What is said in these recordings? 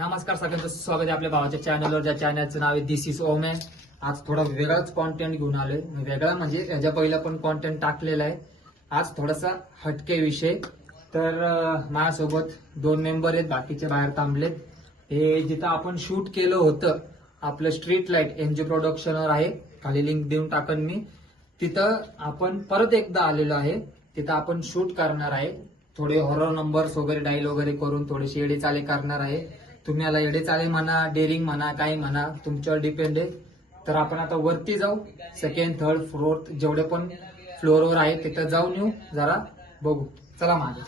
नमस्कार सगळ्यांचं स्वागत आहे आपल्या भावाच्या चॅनलवर, ज्या चॅनलचं नाव आहे दिस इज ओमॅन. आज थोडा वेगळाच कॉन्टेंट घेऊन आलोय. वेगळा म्हणजे याच्या पहिला पण कॉन्टेंट टाकलेला आहे. आज थोडासा हटके विषय. तर माझ्यासोबत 2 मेंबर आहेत, बाकीचे बाहेर थांबलेत. हे जिथं आपण शूट केलं होतं आपलं स्ट्रीट लाईट एनजी प्रोडक्शनवर आहे, खाली लिंक देऊन टाकन मी. तिथं आपण परत एकदा आलेलो आहे. तिथं आपण शूट करणार आहे. थोडे हॉरर नंबर्स वगैरे डाईल वगैरे करून थोडेसे येडे चाले करणार आहे. तुम्ही याला येडे चाले म्हणा, डेअरिंग म्हणा, काही म्हणा, तुमच्यावर डिपेंड आहे. तर आपण आता वरती जाऊ. सेकंड, थर्ड, फोर्थ जेवढे पण फ्लोअरवर आहे तिथं जाऊन येऊ, जरा बघू. चला माझ्या.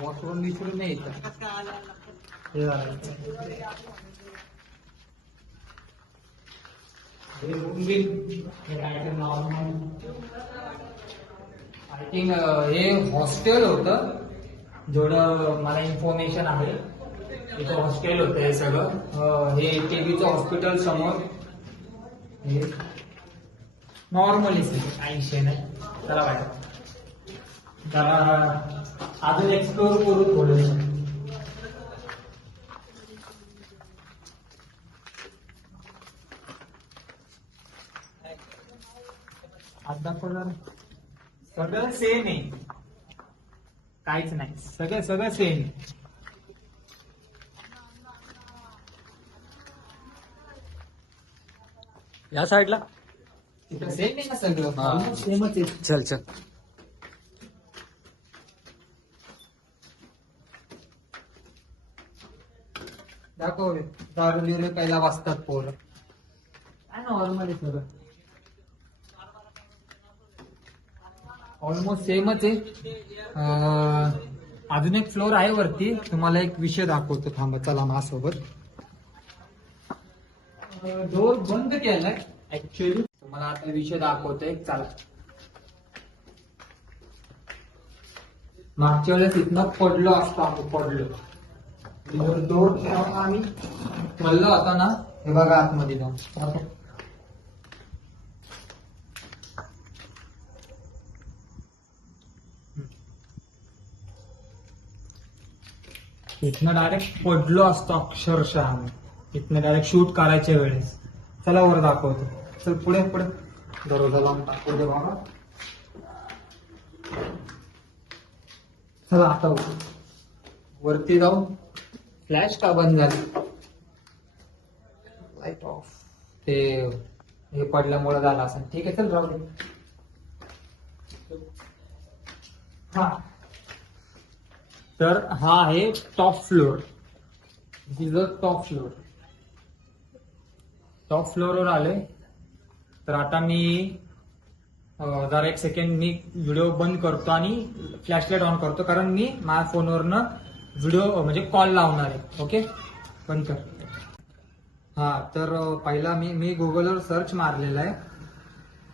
वॉशरूम विसरून नाही येत. आय थिंक हे हॉस्टेल होतं, जेवढं मला इन्फॉर्मेशन आहे. इथं हॉस्टेल होतं हे सगळं. हे टीबीचं हॉस्पिटल समोर. हे नॉर्मली काही विषय नाही. चला बाहेर जरा अजून एक्सप्लोर करू थोडं. आज दाखवणार सगळं सेम आहे, काहीच नाही. सगळं सेम आहे. या साईडला तिथं सेम आहे ना सगळं, सेमच आहे. चल चल. दाखव रे. दारू बिरू पहिला वाजतात पोरं. काय नॉर्मल आहे सगळं, ऑलमोस्ट सेमच आहे. अजून एक फ्लोर आहे वरती, तुम्हाला एक विषय दाखवतो. थांबा, चला माझ्यासोबत. डोर बंद केलाय ऍक्च्युअली. तुम्हाला आता विषय दाखवतोय, चला. मागच्या वेळेस इथनं पडलो असतो आम्ही, पडलो. डोर आम्ही पडलो होता ना, हे बघा आतमध्ये जाऊन. इथनं डायरेक्ट पडलो असतो अक्षरशः आम्ही, इथनं डायरेक्ट शूट करायच्या वेळेस. चला वर दाखवतो. चल पुढे पुढे. दरवाजा लावून टाकू दे बाबा. चला आता वरती जाऊ. फ्लॅश का बंद झाला? Light of. ते हे पडल्यामुळे झालं असं. ठीक आहे, चल राहू दे. हा, तर हा आहे top floor. This is top floor. Top फ्लोअरवर आले. तर आता मी जरा एक सेकंड मी व्हिडिओ बंद करतो आणि फ्लॅशलाईट ऑन करतो, कारण मी माझ्या फोनवरनं व्हिडिओ म्हणजे कॉल लावणार आहे. ओके, बंद कर. हा, तर पहिला मी गुगलवर सर्च मारलेला आहे.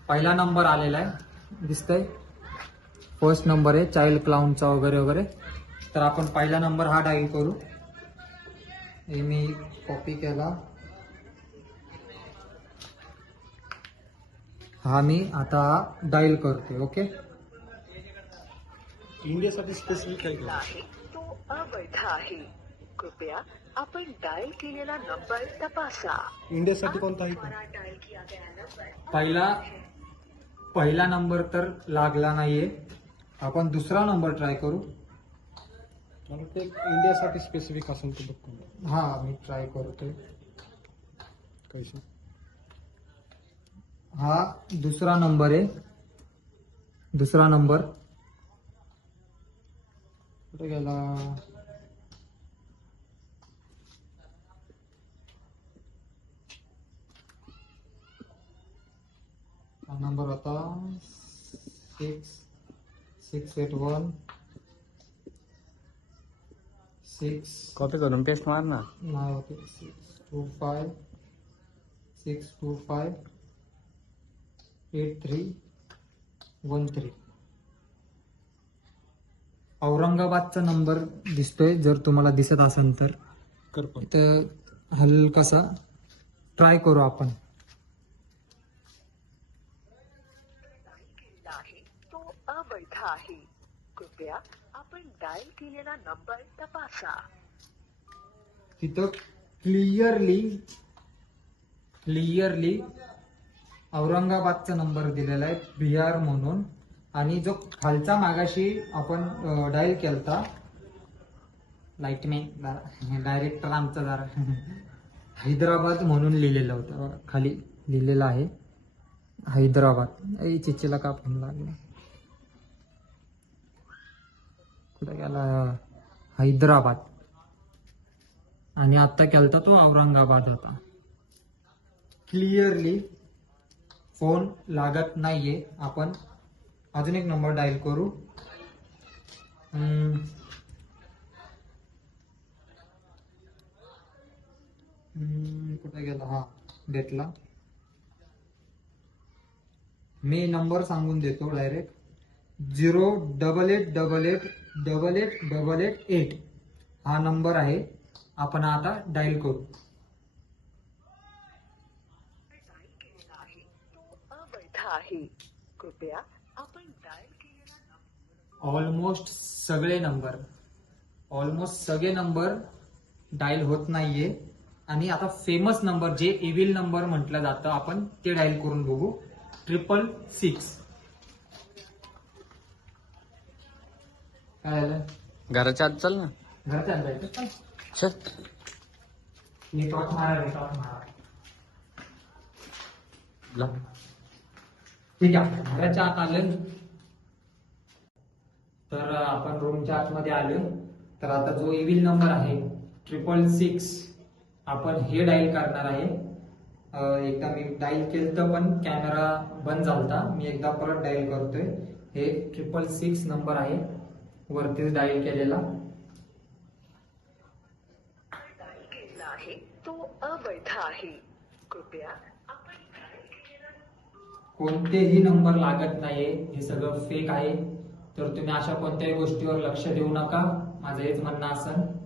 पहिला नंबर आलेला आहे, दिसतंय. फर्स्ट नंबर आहे चाइल्ड क्लाउनचा वगैरे वगैरे. तर आपण पहिला नंबर हा डायल करू. हे मी कॉपी केला. हा मी आता डायल करते. ओके. इंडियासाठी स्पेसिफिक आहे का? तो अवैध आहे. कृपया आपण डायल केलेला नंबर तपासा. इंडियासाठी कोणता आहे का? द्वारा डायल किया गया नंबर पहिला नंबर तर लागला नाहीये. आपण दुसरा नंबर ट्राय करू. मला ते इंडियासाठी स्पेसिफिक असेल तर बघतो. हा, मी ट्राय करतोय. कैसे? हा दुसरा नंबर आहे. दुसरा नंबर कुठे गेला? हा नंबर होता 6681 6 कॉपी करून पेस्ट मार ना. नाही होते 625 625 8313. औरंगाबादचा नंबर दिसतोय, जर तुम्हाला दिसत असेल तर कर पण. इथं हलकासा ट्राय करू आपण. केलेला आहे तो अवैध आहे. कृपया आपण डायल केलेला नंबर तपासा. तिथं क्लिअरली औरंगाबादचा नंबर दिलेला आहे, बिहार म्हणून. आणि जो खालचा मागाशी आपण डायल केलता लाईटमॅन डायरेक्टर आमचा जरा हैदराबाद म्हणून लिहिलेलं होतं बघा, खाली लिहिलेलं आहे हैदराबाद. चिचीला का फोन लागला, कुठं गेला, हैदराबाद. आणि आता केलता तो औरंगाबाद होता. क्लिअरली फोन लागत नाहीये. आपण अजून एक नंबर डायल करू. कुठे गेला, हा भेटला. मी नंबर सांगून देतो डायरेक्ट. 088888888 हा नंबर आहे. आपण आता डायल करू. डायल केलेला आहे तो अवैध आहे. कृपया आपण डायल केलेला नंबर ऑलमोस्ट सगळे नंबर डायल होत नाहीये. आणि आता फेमस नंबर, जे इव्हिल नंबर म्हटलं जातं, आपण ते डायल करून बघू. 666. काय झालं, घराच्या आत चल ना. घरात जायचं. चल. नेटवर्क मारा. ला. ठीक आहे, घराच्या आत आलं. तर आपण रूमच्या आतमध्ये आलो. तर आता जो इव्हिल नंबर आहे 666, आपण हे डायल करणार आहे. एकदा मी डायल केलं पण कॅमेरा बंद झालता. मी एकदा परत डायल करतोय. हे 666 नंबर आहे, वरतीच डायल केलेला. डायल केलेला आहे तो अवैध आहे. कृपया आपण डायल केलेला कोणतेही नंबर लागत नाहीये, हे सगळं फेक आहे. तर तुम्ही अशा कोणत्याही गोष्टीवर लक्ष देऊ नका, माझं हेच म्हणणं असेल.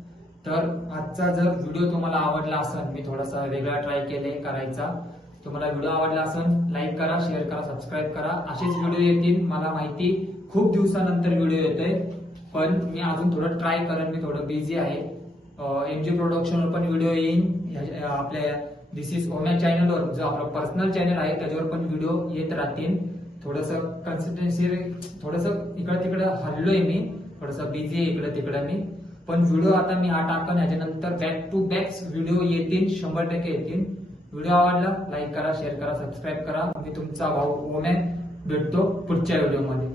तर आजचा जर व्हिडिओ तुम्हाला आवडला असेल, मी थोडासा वेगळा ट्राय केले करायचा. तुम्हाला व्हिडिओ आवडला असेल, लाईक करा, शेअर करा, सबस्क्राईब करा. असेच व्हिडिओ येतील. मला माहिती खूप दिवसानंतर व्हिडिओ येतोय, पण मी अजून थोडं ट्राय करेन. मी थोडं बिझी आहे. MG प्रोडक्शनवर पण व्हिडिओ येईल. आपल्या दिस इज ओम्या चॅनलवर, जो आपला पर्सनल चॅनल आहे, त्याच्यावर पण व्हिडिओ येत राहतील. थोडंसं कन्सिस्टन्सी, थोडंसं इकडं तिकडं हल्लोय मी, थोडंसं बिझी आहे इकडं तिकडं मी. पण व्हिडिओ आता मी टाकन, याच्यानंतर बॅक टू बॅक व्हिडिओ येतील, 100% येतील. व्हिडिओ आवडला लाईक करा, शेअर करा, सबस्क्राईब करा. मी तुमचा भाऊ ओम्या, भेटतो पुढच्या व्हिडिओमध्ये.